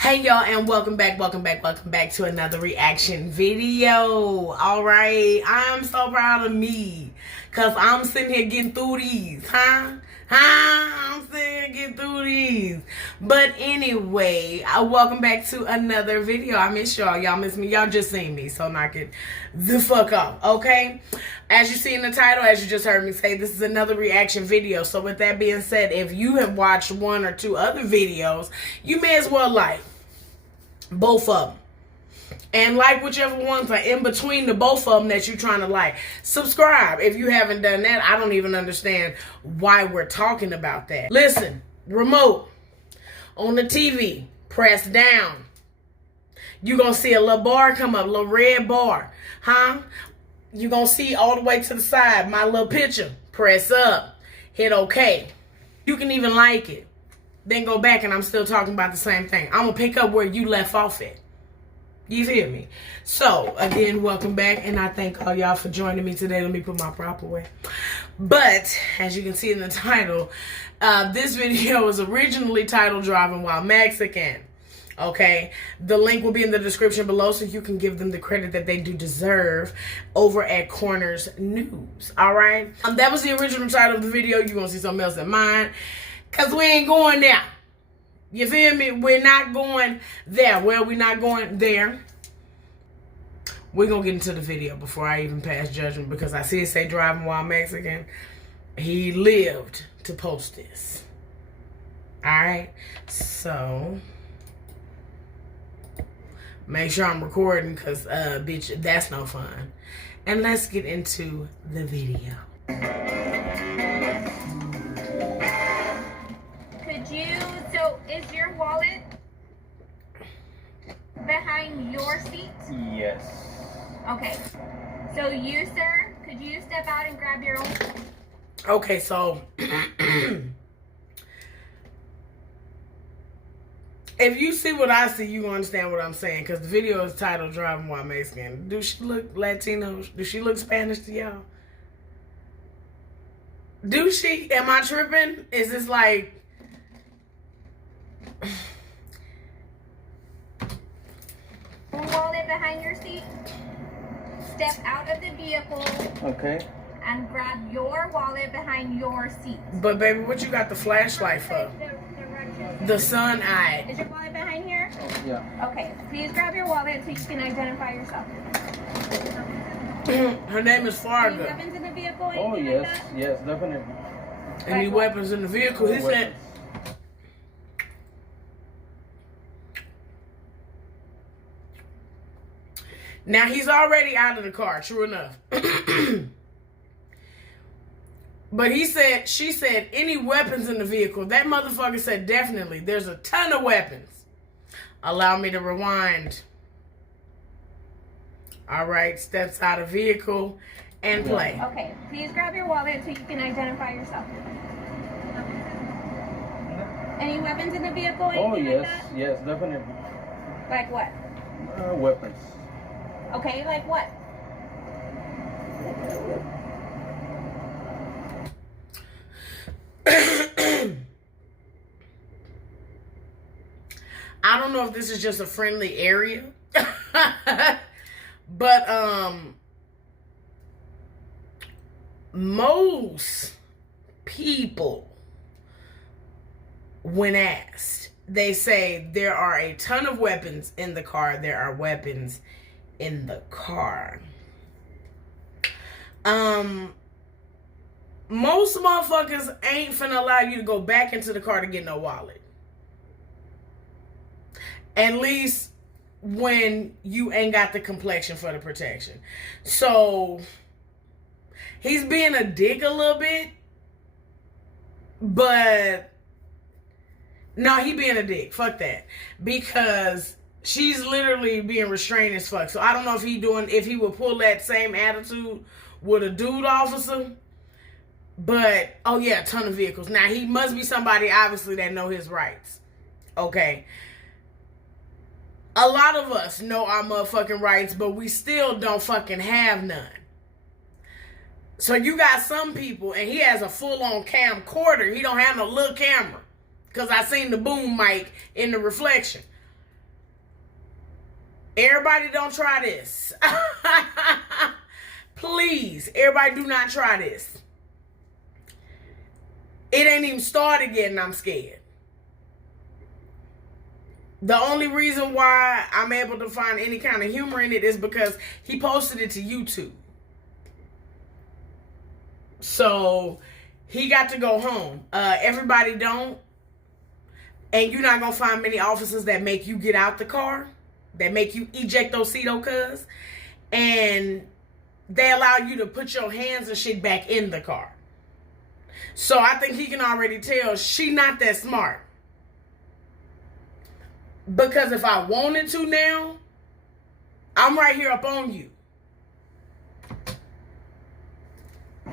Hey y'all, and welcome back to another reaction video. Alright, I'm so proud of me because I'm sitting here getting through these, I'm sitting here getting through these. But anyway, welcome back to another video. I miss y'all miss me, y'all just seen me, so knock it the fuck off, okay? As you see in the title, as you just heard me say, this is another reaction video. So with that being said, if you have watched one or two other videos, you may as well like both of them. And like whichever ones are in between the both of them that you're trying to like. Subscribe if you haven't done that. I don't even understand why we're talking about that. Listen, remote on the TV, press down. You're going to see a little bar come up, a little red bar. You're going to see all the way to the side my little picture. Press up. Hit OK. You can even like it. Then go back and I'm still talking about the same thing. I'm going to pick up where you left off at. You feel me? So, again, welcome back. And I thank all y'all for joining me today. Let me put my prop away. But, as you can see in the title, this video was originally titled Driving While Mexican. Okay, the link will be in the description below so you can give them the credit that they do deserve over at Corners News. All right, that was the original title of the video. You're gonna see something else in mine because we ain't going there. You feel me? We're not going there. Well, we're not going there. We're gonna get into the video before I even pass judgment because I see it say Driving While Mexican. He lived to post this. All right, so make sure I'm recording because, bitch, that's no fun. And let's get into the video. So is your wallet behind your seat? Yes. Okay. So you, sir, could you step out and grab your own? Okay, so if you see what I see, you understand what I'm saying. Because the video is titled Driving While Mexican. Do she look Latino? Do she look Spanish to y'all? Do she? Am I tripping? Is this like... Wallet behind your seat. Step out of the vehicle. Okay. And grab your wallet behind your seat. But baby, what you got the flashlight for? The sun eye. Is your wallet behind here? Yeah. Okay. Please grab your wallet so you can identify yourself. Her name is Fargo. Any weapons in the vehicle? Oh, Anything yes. like that? Yes, definitely. Any Like weapons in the vehicle? He said... Now, he's already out of the car, true enough. But she said, any weapons in the vehicle? That motherfucker said, definitely. There's a ton of weapons. Allow me to rewind. All right, steps out of vehicle and play. Okay, please grab your wallet so you can identify yourself. Any weapons in the vehicle? Oh, Anything yes. like that? Yes, definitely. Like what? Weapons. Okay, like what? I don't know if this is just a friendly area, but most people, when asked, they say there are a ton of weapons in the car. There are weapons in the car. Most motherfuckers ain't finna allow you to go back into the car to get no wallet. At least when you ain't got the complexion for the protection. So he's being a dick a little bit, but no, he being a dick. Fuck that. Because she's literally being restrained as fuck. So I don't know if he would pull that same attitude with a dude officer. But, oh yeah, a ton of vehicles. Now, he must be somebody, obviously, that know his rights. Okay. A lot of us know our motherfucking rights, but we still don't fucking have none. So you got some people, and he has a full-on camcorder. He don't have no little camera. Because I seen the boom mic in the reflection. Everybody don't try this. Please, everybody do not try this. It ain't even started yet and I'm scared. The only reason why I'm able to find any kind of humor in it is because he posted it to YouTube. So he got to go home. Everybody don't. And you're not going to find many officers that make you get out the car. That make you ejectocito, cuz. And they allow you to put your hands and shit back in the car. So I think he can already tell she not that smart. Because if I wanted to now, I'm right here up on you.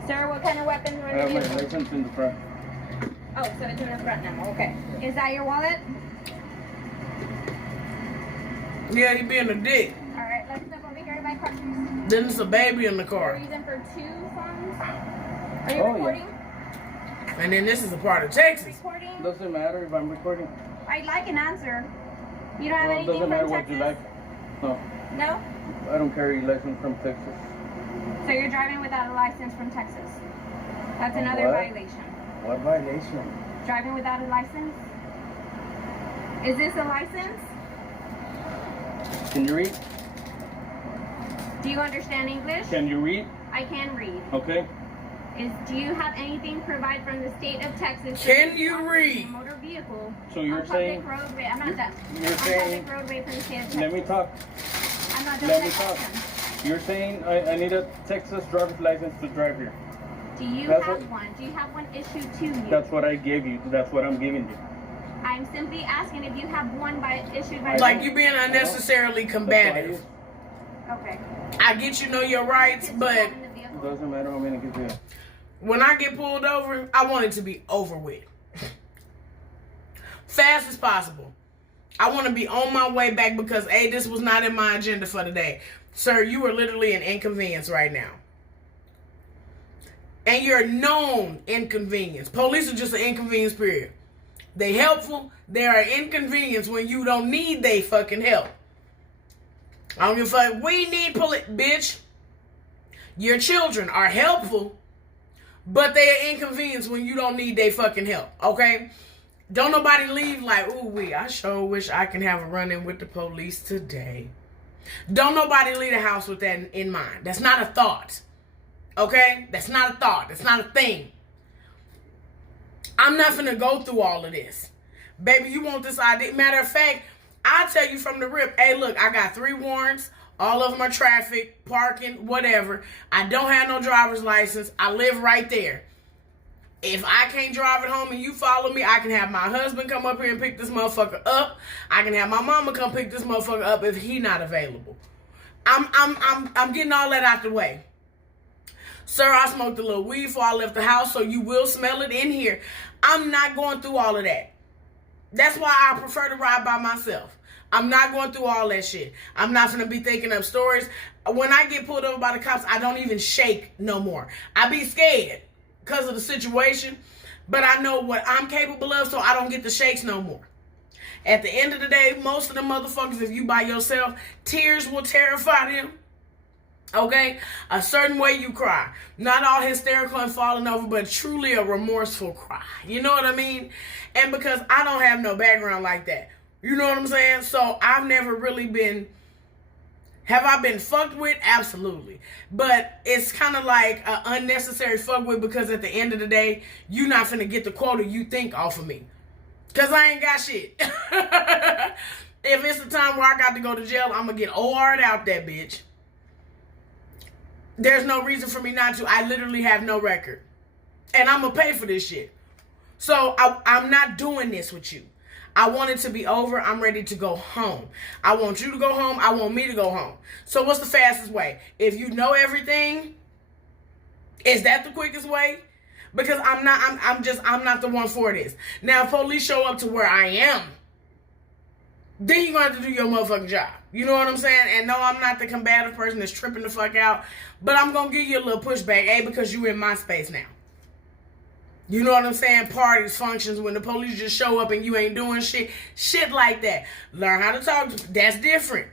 Sir, what kind of weapons I were have you my using? license in the front. Oh, so it's in the front now. Okay. Is that your wallet? Yeah, he being a dick. All right, let's step over here by car. Then there's a baby in the You're car. using for 2 phones? Are you Oh, yeah. recording? And then this is a part of Texas. Recording? Doesn't matter if I'm recording. I'd like an answer. You don't have Well, it anything doesn't matter from what Texas? you like. No, No? I don't carry license from Texas. So you're driving without a license from Texas. That's another What? violation. What violation? Driving without a license? Is this a license? Can you read? Do you understand English? Can you read? I can read. Okay. Do you have anything provided from the state of Texas? Can you operating read? a motor vehicle So you're on saying- public roadway. I'm not done. You're on saying- public roadway from the state of Texas. Let me talk. I'm not done Let with me that talk. question. You're saying I need a Texas driver's license to drive here. Do you That's have what- one? Do you have one issued to you? That's what I gave you. That's what I'm giving you. I'm simply asking if you have one issued by. Like you being unnecessarily That's combative. Okay. I get you know your rights, Did you but have in the vehicle? It doesn't matter how many give you. when I get pulled over, I want it to be over with. Fast as possible. I want to be on my way back because, A, this was not in my agenda for today. Sir, you are literally an inconvenience right now. And you're a known inconvenience. Police are just an inconvenience, period. They helpful. They are an inconvenience when you don't need they fucking help. I don't give a fuck. We need police. Bitch, your children are helpful, but they are inconvenience when you don't need they fucking help, okay? Don't nobody leave like, ooh, I sure wish I can have a run-in with the police today. Don't nobody leave the house with that in mind. That's not a thought, okay? That's not a thought. That's not a thing. I'm not finna go through all of this. Baby, you want this idea? Matter of fact, I'll tell you from the rip, hey, look, I got 3 warrants. All of them are traffic, parking, whatever. I don't have no driver's license. I live right there. If I can't drive it home and you follow me, I can have my husband come up here and pick this motherfucker up. I can have my mama come pick this motherfucker up if he not available. I'm getting all that out the way. Sir, I smoked a little weed before I left the house, so you will smell it in here. I'm not going through all of that. That's why I prefer to ride by myself. I'm not going through all that shit. I'm not going to be thinking up stories. When I get pulled over by the cops, I don't even shake no more. I be scared because of the situation, but I know what I'm capable of, so I don't get the shakes no more. At the end of the day, most of the motherfuckers, if you by yourself, tears will terrify them. Okay? A certain way you cry. Not all hysterical and falling over, but truly a remorseful cry. You know what I mean? And because I don't have no background like that. You know what I'm saying? So I've never really been... Have I been fucked with? Absolutely. But it's kind of like an unnecessary fuck with because at the end of the day, you're not finna get the quota you think off of me. Because I ain't got shit. If it's the time where I got to go to jail, I'm going to get OR'd out that bitch. There's no reason for me not to. I literally have no record. And I'm going to pay for this shit. So I'm not doing this with you. I want it to be over. I'm ready to go home. I want you to go home. I want me to go home. So what's the fastest way? If you know everything, is that the quickest way? Because I'm not the one for this. Now, if police show up to where I am, then you're going to have to do your motherfucking job. You know what I'm saying? And no, I'm not the combative person that's tripping the fuck out. But I'm going to give you a little pushback, A, because you in my space now. You know what I'm saying? Parties, functions, when the police just show up and you ain't doing shit. Shit like that. Learn how to talk. That's different.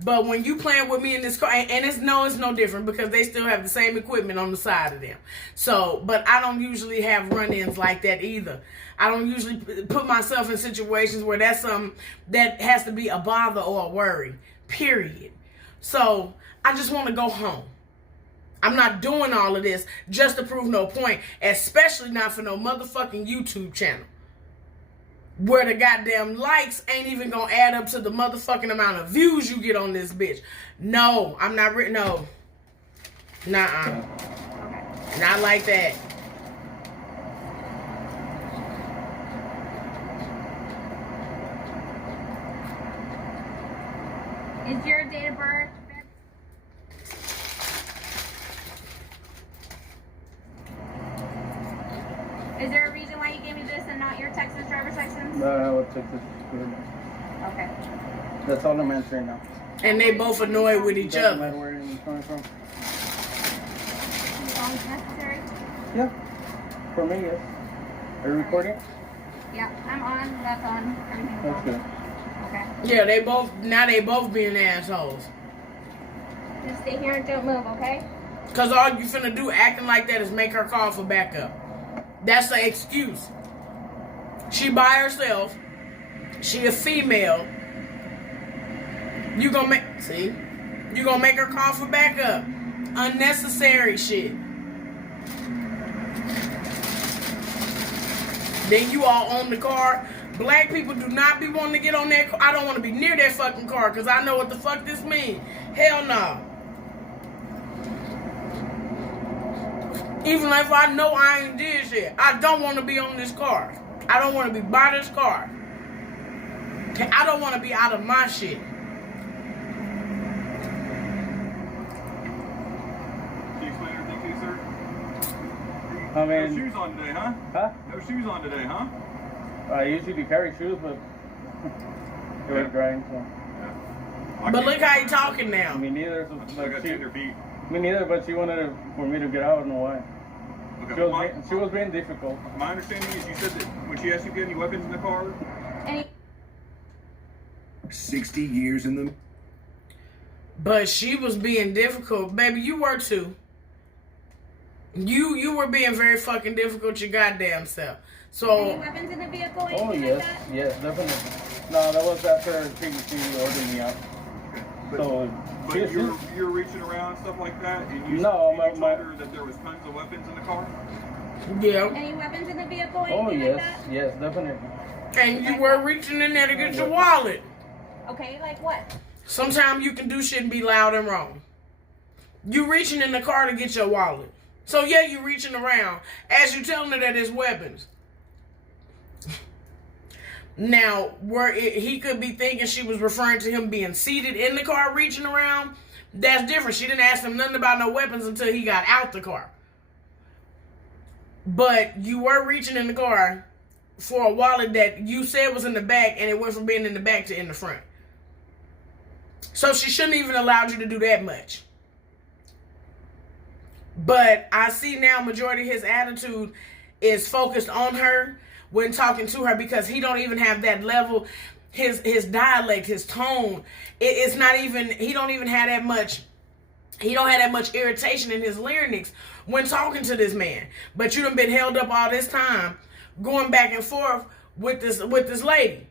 But when you playing with me in this car, and it's no different because they still have the same equipment on the side of them. So, but I don't usually have run-ins like that either. I don't usually put myself in situations where that's something that has to be a bother or a worry, period. So, I just want to go home. I'm not doing all of this just to prove no point, especially not for no motherfucking YouTube channel, where the goddamn likes ain't even gonna add up to the motherfucking amount of views you get on this bitch. No, I'm not no. Nuh-uh. Not like that. Is your date of birth? Is there a reason why you gave me this and not your Texas driver's license? No, I have a Texas. Okay. That's all I'm answering now. And they both annoyed with each Doesn't other. matter where you're coming from. As long as necessary? Yeah. For me, yes. Are you recording? Yeah, I'm on. That's on. Everything's That's on. good. Okay. Yeah, they both being assholes. Just stay here and don't move, okay? Cause all you finna do acting like that is make her call for backup. That's the excuse. She by herself. She a female. You gonna make her call for backup. Unnecessary shit. Then you all own the car. Black people do not be wanting to get on that car. I don't want to be near that fucking car because I know what the fuck this means. Hell no. Even if I know I ain't did shit, I don't want to be on this car. I don't want to be by this car. I don't want to be out of my shit. Can you explain everything to you, sir? I mean, No shoes on today, huh? huh? No shoes on today, huh? I usually carry shoes, but they were drying, so. But look how you talking now. Me neither. I But got tender feet. me neither. But she wanted for me to get out. I don't know why. Okay. She was being difficult. My understanding is you said that when she asked you if you had any weapons in the car. Any 60 years in the... But she was being difficult. Baby, you were too. You were being very fucking difficult your goddamn self. any So, weapons in the vehicle? Oh Anything yes, like that? yes, definitely. No, that was after she ordered me out. But, So but you're reaching around stuff like that, and you, No, and my- you my- told her that there was tons of weapons in the car. yeah. Any weapons in the vehicle? Oh Anything yes, like that? yes, definitely. And you were reaching in there to get your wallet. Okay, like what? Sometimes you can do shit and be loud and wrong. You reaching in the car to get your wallet. So yeah, you reaching around as you telling her that it's weapons. Now, he could be thinking she was referring to him being seated in the car reaching around. That's different. She didn't ask him nothing about no weapons until he got out the car. But you were reaching in the car for a wallet that you said was in the back, and it went from being in the back to in the front. So she shouldn't even allowed you to do that much. But I see now majority of his attitude is focused on her when talking to her because he don't even have that level. His dialect, his tone, it's not even, he don't even have that much, he don't have that much irritation in his lyrics when talking to this man. But you done been held up all this time going back and forth with this lady.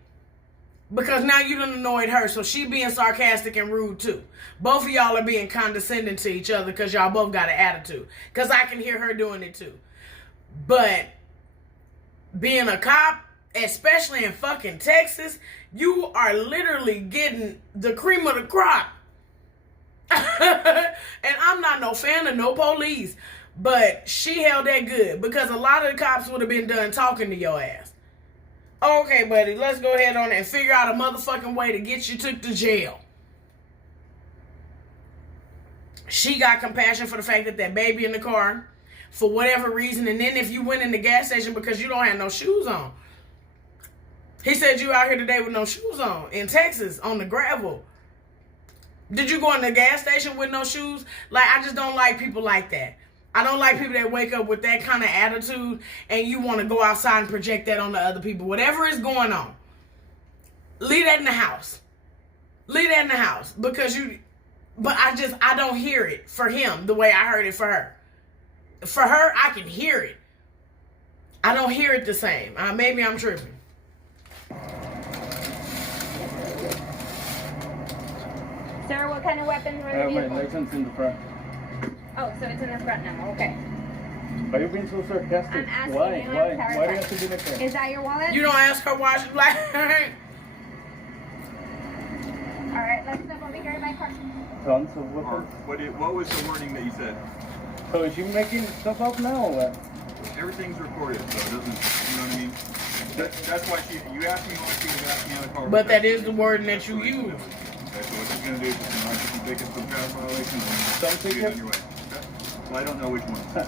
Because now you done annoyed her, so she being sarcastic and rude too. Both of y'all are being condescending to each other because y'all both got an attitude. Because I can hear her doing it too. But being a cop, especially in fucking Texas, you are literally getting the cream of the crop. And I'm not no fan of no police, but she held that good because a lot of the cops would have been done talking to your ass. Okay, buddy, let's go ahead on and figure out a motherfucking way to get you took to jail. She got compassion for the fact that baby in the car, for whatever reason, and then if you went in the gas station because you don't have no shoes on. He said you out here today with no shoes on in Texas on the gravel. Did you go in the gas station with no shoes? Like, I just don't like people like that. I don't like people that wake up with that kind of attitude and you want to go outside and project that on the other people. Whatever is going on, leave that in the house. Leave that in the house because but I don't hear it for him the way I heard it for her. For her, I can hear it. I don't hear it the same. Maybe I'm tripping. Sir, what kind of weapons were I in the have my vehicle? license in the front. Oh, so it's in the front now. Okay. Why are you being so sarcastic? I'm asking Why? you. Why? Clarify. Why do you have to be like that? Is that your wallet? You don't ask her why she's like. All right, let's step over here in my car. Tons of Or weapons. what was the wording that you said? So is she making stuff up now or what? Everything's recorded, so it doesn't, you know what I mean? That's why you asked me why she was asking out of car. But that is the wording that you use. Okay, so what she's gonna do is she's gonna write you tickets for traffic violations and Some get tickets? on your way. Okay? Well, I don't know which one. Okay.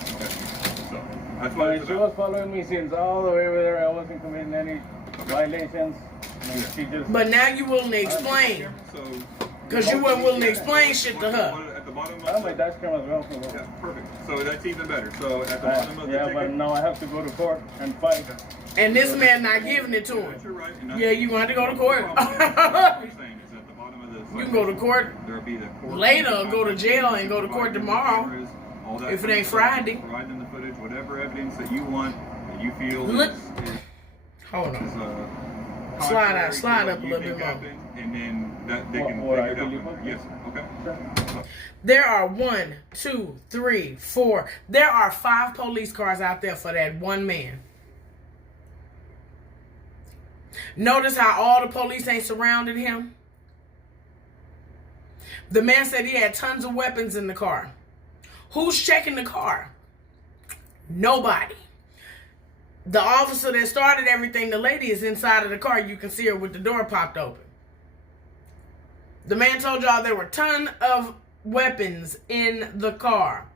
So that's what it's She about. was following me since all the way over there. I wasn't committing any violations. And she just. But now you willing to explain. So Because you weren't willing to explain shit to her. at the bottom Oh, of my dash cam as well. yeah, perfect. So that's even better. So at the bottom of the Yeah, ticket. but now I have to go to court and fight. And this man not giving it to him. That's your right. And Yeah, you want to go to court. What I'm saying is at the bottom of the You can go to court there'll be the court later or go to jail and go to court tomorrow. all that if it kind of ain't stuff. Friday. Provide them the footage, whatever evidence that you want, that you feel Look. is Hold is, on. contrary to slide what up a you little think bit more. happened, and then that they can What figure I it out believe from of? there. Yes. Okay. There are 1, 2, 3, 4. There are 5 police cars out there for that one man. Notice how all the police ain't surrounding him. The man said he had tons of weapons in the car. Who's checking the car? Nobody. The officer that started everything, the lady is inside of the car. You can see her with the door popped open. The man told y'all there were a ton of weapons in the car.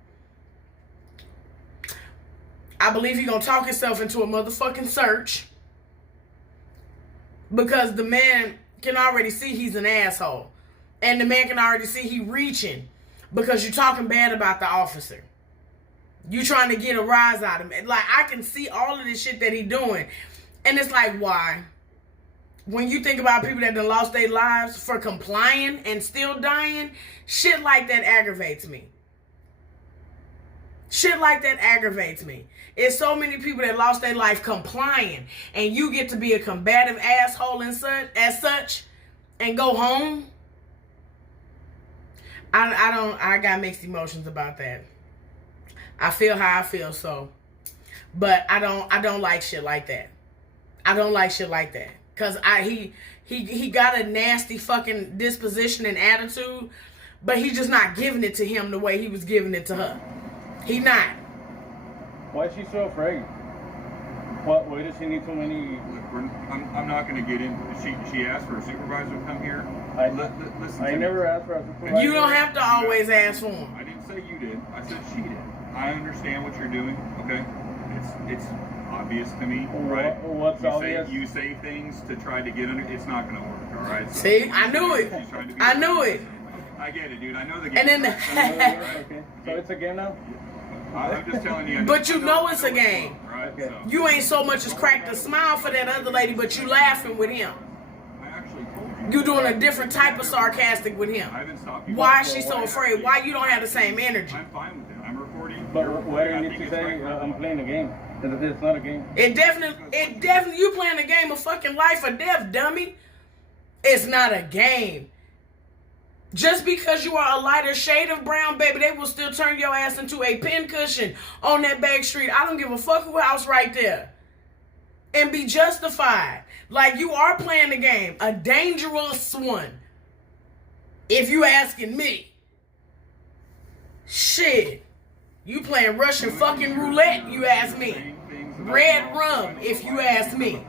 I believe he's going to talk himself into a motherfucking search. Because the man can already see he's an asshole. And the man can already see he reaching. Because you're talking bad about the officer. You trying to get a rise out of him. Like, I can see all of this shit that he doing. And it's like, why? When you think about people that done lost their lives for complying and still dying, shit like that aggravates me. Shit like that aggravates me. It's so many people that lost their life complying, and you get to be a combative asshole and as such, and go home. I got mixed emotions about that. I feel how I feel, so, but I don't like shit like that. I don't like shit like that. Cause he got a nasty fucking disposition and attitude, but he's just not giving it to him the way he was giving it to her. He not. Why is she so afraid? Why does she need so many? I'm not going to get in. She asked for a supervisor to come here. Listen I to never me. asked for a supervisor. You don't have to always ask for him. I didn't say you did. I said she did. I understand what you're doing. Okay, it's obvious to me, right? What's obvious? You say things to try to get under. It's not going to work. All right. So See, I knew it. she's trying to be I knew it. I get it, dude. I know the game. And then Okay, so it's a game now? I'm just telling you. But you know it's a game. Right? Okay. So, You ain't so much as cracked a smile for that other lady, but you laughing with him. I actually told you. You doing a different type of sarcastic with him. I haven't stopped you. Why is she so afraid? Why you don't have the same energy? I'm fine with it. I'm recording. But why do you I need think to it's say right. I'm playing a game? It's not a game. It definitely, you playing a game of fucking life or death, dummy. It's not a game. Just because you are a lighter shade of brown, baby, they will still turn your ass into a pincushion on that back street. I don't give a fuck who house right there. And be justified. Like, you are playing the game. A dangerous one. If you asking me. Shit. You playing Russian fucking roulette, you ask me. Red rum, if you ask me.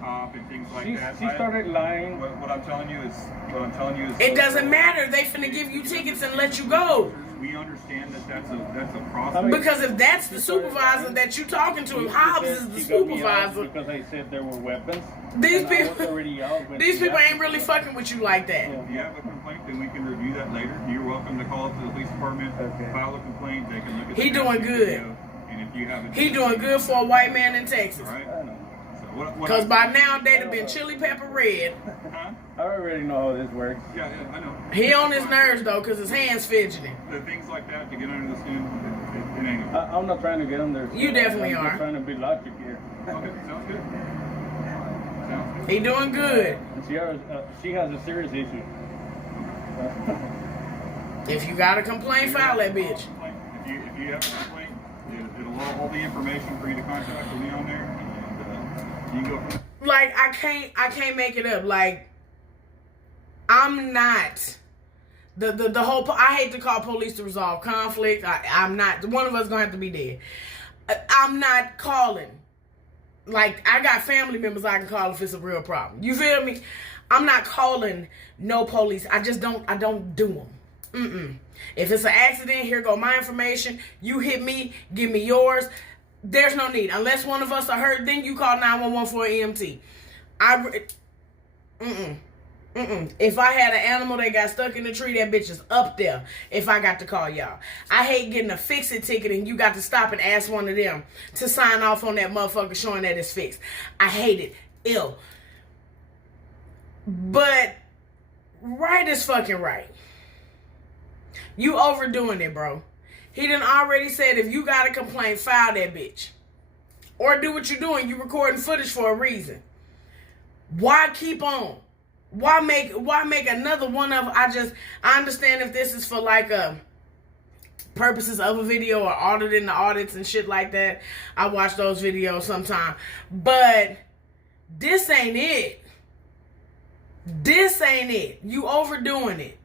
She started lying. What I'm telling you is. It doesn't matter. They finna give you tickets and let you go. We understand that that's a process. Because if that's the supervisor that you talking to, if Hobbs is the She got me out supervisor, because I said there were weapons. these And I was people, already out when these she people asked ain't me really for fucking with you like that. If you have a complaint, then we can review that later. You're welcome to call up to the police department, Okay. file a complaint. They can look at He the doing video, good. And if you have a He doing good for a white man in Texas. All right. I know. So what Because by now they'd have been chili pepper red. Huh? I already know how this works. Yeah, I know. He on his nerves though, cause his hands fidgeting. The things like that to get under the skin, it ain't. I'm not trying to get under. You definitely I'm are. just trying to be logic here. Okay, sounds good. Sounds good. He doing good. She has a serious issue. If you got a complaint, file that bitch. If you have a complaint, it'll have all the information for you to contact me on there, and you can go from. Like I can't make it up. Like I'm not the whole. I hate to call police to resolve conflict. I'm not. One of us gonna have to be dead. I'm not calling. Like I got family members I can call if it's a real problem. You feel me? I'm not calling no police. I just don't. I don't do them. If it's an accident, here go my information. You hit me, give me yours. There's no need. Unless one of us are hurt, then you call 911 for an EMT. If I had an animal that got stuck in the tree, that bitch is up there if I got to call y'all. I hate getting a fix-it ticket and you got to stop and ask one of them to sign off on that motherfucker showing that it's fixed. I hate it. Ew. But right is fucking right. You overdoing it, bro. He done already said if you got a complaint, file that bitch. Or do what you're doing. You recording footage for a reason. Why keep on? Why make another one of I understand if this is for like purposes of a video or auditing the audits and shit like that. I watch those videos sometime. But this ain't it. This ain't it. You overdoing it.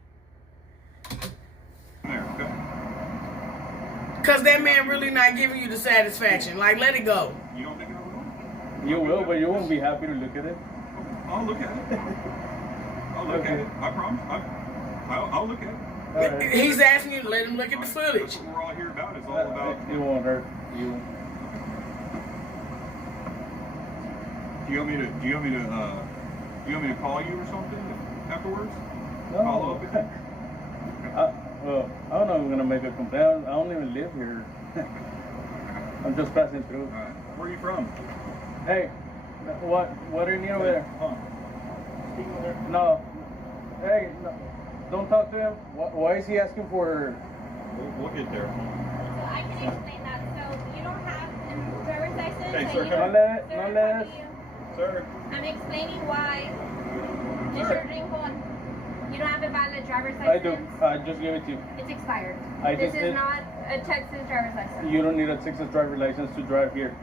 Cause that man really not giving you the satisfaction. Like, let it go. You don't think it will? You will, but you won't be happy to look at it. I'll look at it. I'll look at it. I promise. I'll look at it. Right. He's asking you to let him look at the footage. That's what we're all here about. It's all about. It won't hurt you. Do you want me to call you or something afterwards? No. Follow up with you? Well, I don't know if I'm gonna make a complaint. I don't even live here. I'm just passing through. Where are you from? Hey, what are you over there? Huh? No. Hey, no. Don't talk to him. Why is he asking for? We'll get there. So I can explain that. So you don't have a driver's license. Hey, and sir, you can don't- I- sir, no how less. do you- Sir. I'm explaining why. Mr. Sir. Rincon, you don't have a valid driver's I license. do. I just gave it to you. It's expired. I This just is did. not a Texas driver's license. You don't need a Texas driver license to drive here.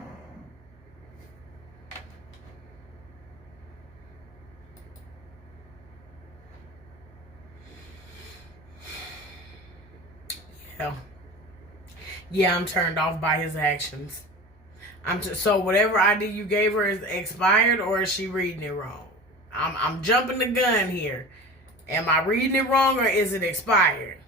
Yeah, I'm turned off by his actions. So whatever ID you gave her is expired, or is she reading it wrong? I'm jumping the gun here. Am I reading it wrong, or is it expired?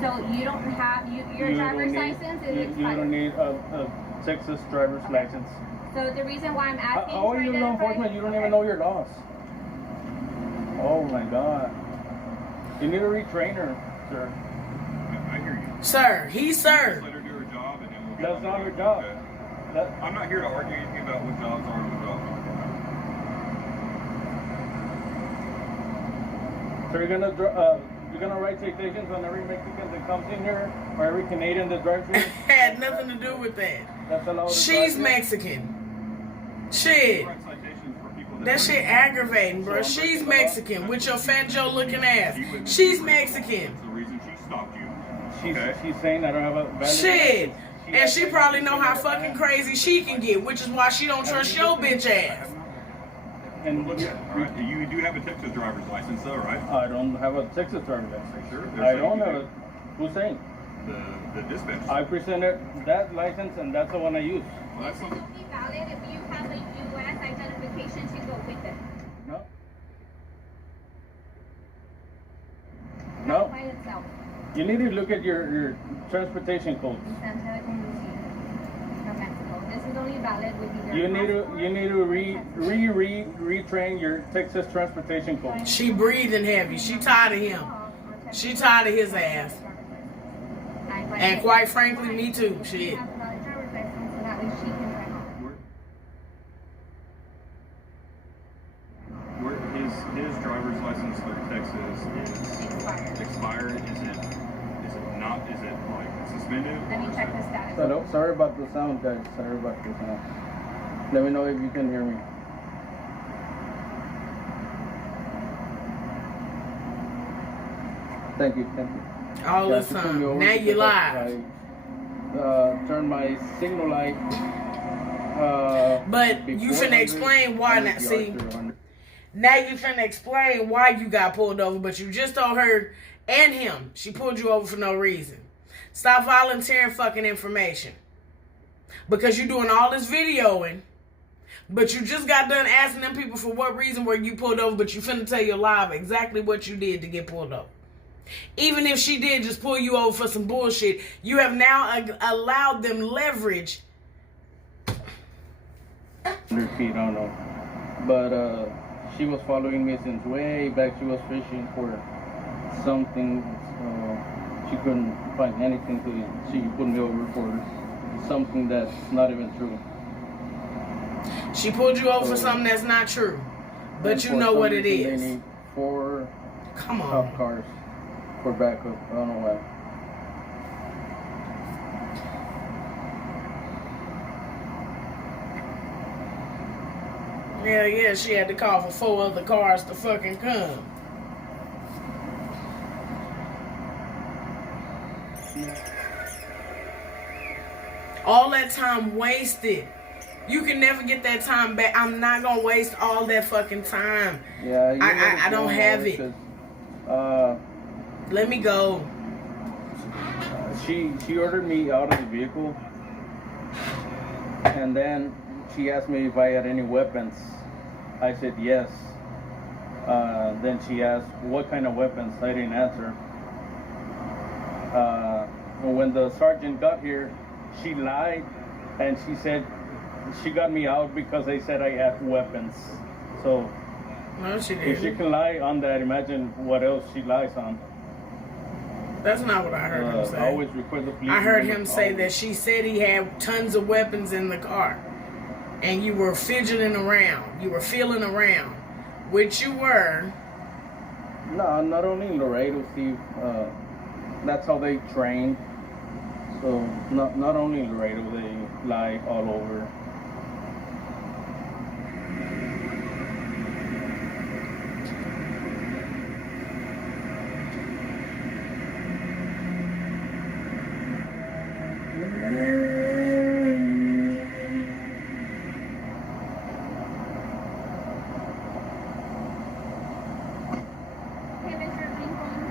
So you don't have your You driver's don't need- license is You expired. don't need a Texas driver's license. So the reason why I'm asking How are for you law identify- enforcement? You don't Okay. even know your laws. Oh my God. You need a retrainer, sir. I hear you. Sir, he's sir. Just let her do her job, and then we'll get That's on not to her it. job. Okay. That, I'm not here to argue anything about what jobs are and what jobs aren't. so you're gonna write citations on every Mexican that comes in here, or every Canadian that drives here. Had nothing to do with that. That's allowed. to She's drive here? Mexican. Shit. Write citations for people That shit aggravating, bro. She's Mexican with your fat Joe looking ass. She's Mexican. That's the reason she stopped you. She's saying I don't have a valid Shit. license. And she probably know how fucking crazy she can get, which is why she don't trust your bitch ass. And Look at it. All right. You do have a Texas driver's license, though, right? I don't have a Texas driver's license. Sure. I don't have a. Who's saying? The dispatch. I presented that license, and that's the one I use. Well, that's This is something. only valid if you have a U.S. identification to go with it. No. Not No. by itself. You need to look at your transportation codes. Santa Conducir from Mexico. This is only valid with either You need passport to retrain your Texas transportation codes. She breathing heavy. She tired of him. She tired of his ass. And quite frankly, me too. Shit. You have a valid driver's license, so license of Texas is expired. Is it not? Is it like suspended? Let me check the status. Hello? Sorry about the sound, guys. Sorry about the sound. Let me know if you can hear me. Thank you, thank you. All Yeah, the she put me time. over Now you because live. I turned my signal light. But you before finna explain why not. See, now you finna explain why you got pulled over, but you just told her and him she pulled you over for no reason. Stop volunteering fucking information. Because you doing all this videoing, but you just got done asking them people for what reason were you pulled over, but you finna tell your live exactly what you did to get pulled over. Even if she did just pull you over for some bullshit, you have now allowed them leverage. 100 feet, I don't know. But she was following me since way back. She was fishing for something. She couldn't find anything to eat. She put me over for something that's not even true. She pulled you over for something that's not true. But you know what it is. They need 4 Come on. cop cars for backup. I don't know why. Yeah, she had to call for 4 other cars to fucking come. All that time wasted. You can never get that time back. I'm not gonna waste all that fucking time. Yeah, I don't have it. Let me go. She ordered me out of the vehicle, and then she asked me if I had any weapons. I said yes. Then she asked what kind of weapons. I didn't answer. When the sergeant got here, she lied, and she said she got me out because they said I had weapons. So No, she if she didn't. can lie on that, imagine what else she lies on. That's not what I heard him I say. always request the police. I heard him say that she said he had tons of weapons in the car. And you were fidgeting around. You were feeling around. Which you were. No, not only in Laredo, Steve. That's how they train. So not only in Laredo, they lie all over. Okay, Mr. Lincoln.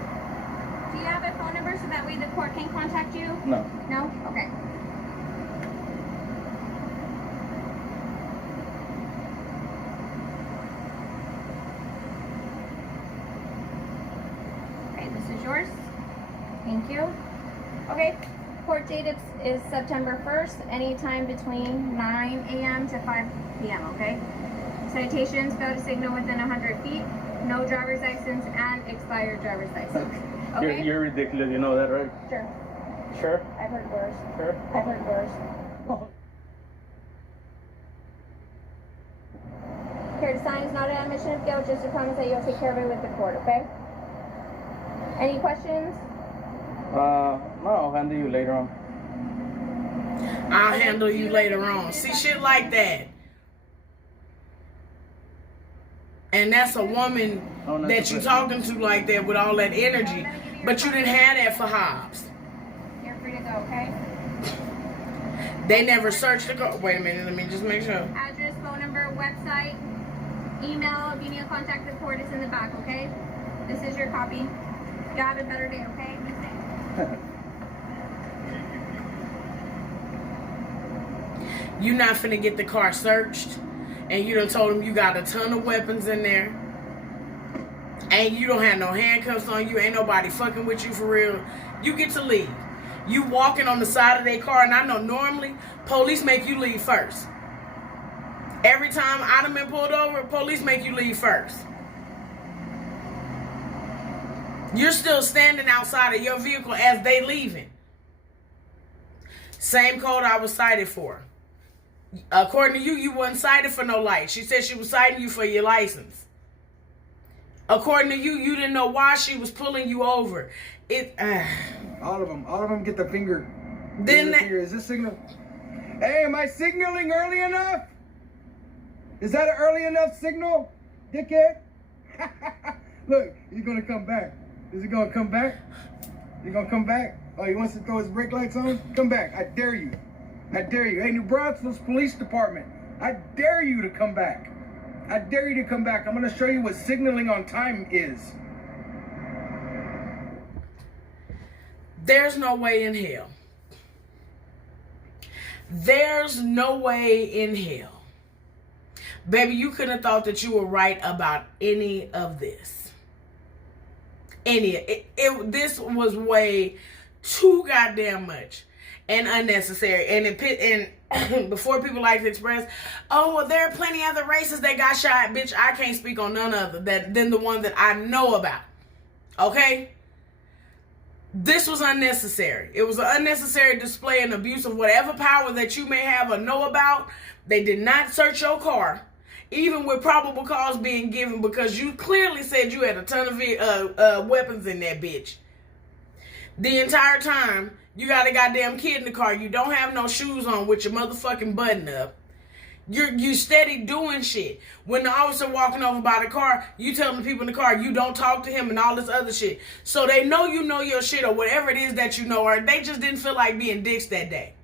Do you have a phone number so that way the court can contact you? No. No? Okay. Okay, this is yours. Thank you. Okay, court date is September 1st, anytime between 9 a.m. to 5 p.m., okay? Citations, fail to signal within 100 feet, no driver's license, and expired driver's license. Okay? You're ridiculous, you know that, right? Sure. Sure? I've heard worse. Sure? I've heard worse. Here to sign is not an admission of guilt, just a promise that you'll take care of it with the court, okay? Any questions? No, I'll handle you later on. I'll handle you later on. See, shit like that. And that's a woman that you talking to like that with all that energy. But you didn't have that for Hobbs. You're free to go, okay? They never searched the car. Wait a minute, let me just make sure. Address, phone number, website, email, if you need to contact the court, is in the back, okay? This is your copy. You have a better day, okay? Miss Day. You not finna get the car searched. And you done told them you got a ton of weapons in there. And you don't have no handcuffs on you. Ain't nobody fucking with you for real. You get to leave. You walking on the side of their car. And I know normally police make you leave first. Every time I done been pulled over, police make you leave first. You're still standing outside of your vehicle as they leaving. Same code I was cited for. According to you, you wasn't cited for no light. She said she was citing you for your license. According to you, you didn't know why she was pulling you over. All of them get the finger. Then Is this signal? Hey, am I signaling early enough? Is that an early enough signal, dickhead? Look, he's gonna come back. Is he gonna come back? You gonna come back? Oh, he wants to throw his brake lights on? Come back, I dare you. I dare you. Hey, New Braunfels Police Department, I dare you to come back. I dare you to come back. I'm gonna show you what signaling on time is. There's no way in hell. There's no way in hell. Baby, you couldn't have thought that you were right about any of this. This was way too goddamn much and unnecessary. And before people like to express, oh, well, there are plenty other races that got shot. Bitch, I can't speak on none other than the one that I know about. Okay? This was unnecessary. It was an unnecessary display and abuse of whatever power that you may have or know about. They did not search your car, even with probable cause being given, because you clearly said you had a ton of weapons in that bitch. The entire time, you got a goddamn kid in the car. You don't have no shoes on with your motherfucking button up. You steady doing shit. When the officer walking over by the car, you telling the people in the car you don't talk to him and all this other shit. So they know you know your shit or whatever it is that you know, or they just didn't feel like being dicks that day.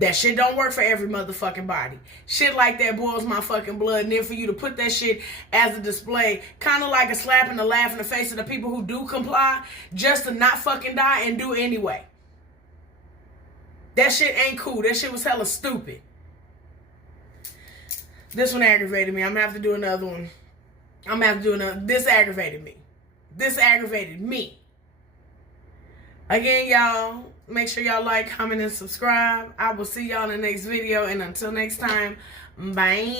That shit don't work for every motherfucking body. Shit like that boils my fucking blood. And then for you to put that shit as a display, kind of like a slap and a laugh in the face of the people who do comply, just to not fucking die and do anyway. That shit ain't cool. That shit was hella stupid. This one aggravated me. I'm gonna have to do another one. I'm gonna have to do another. This aggravated me. This aggravated me. Again, y'all, make sure y'all like, comment, and subscribe. I will see y'all in the next video. And until next time, bye.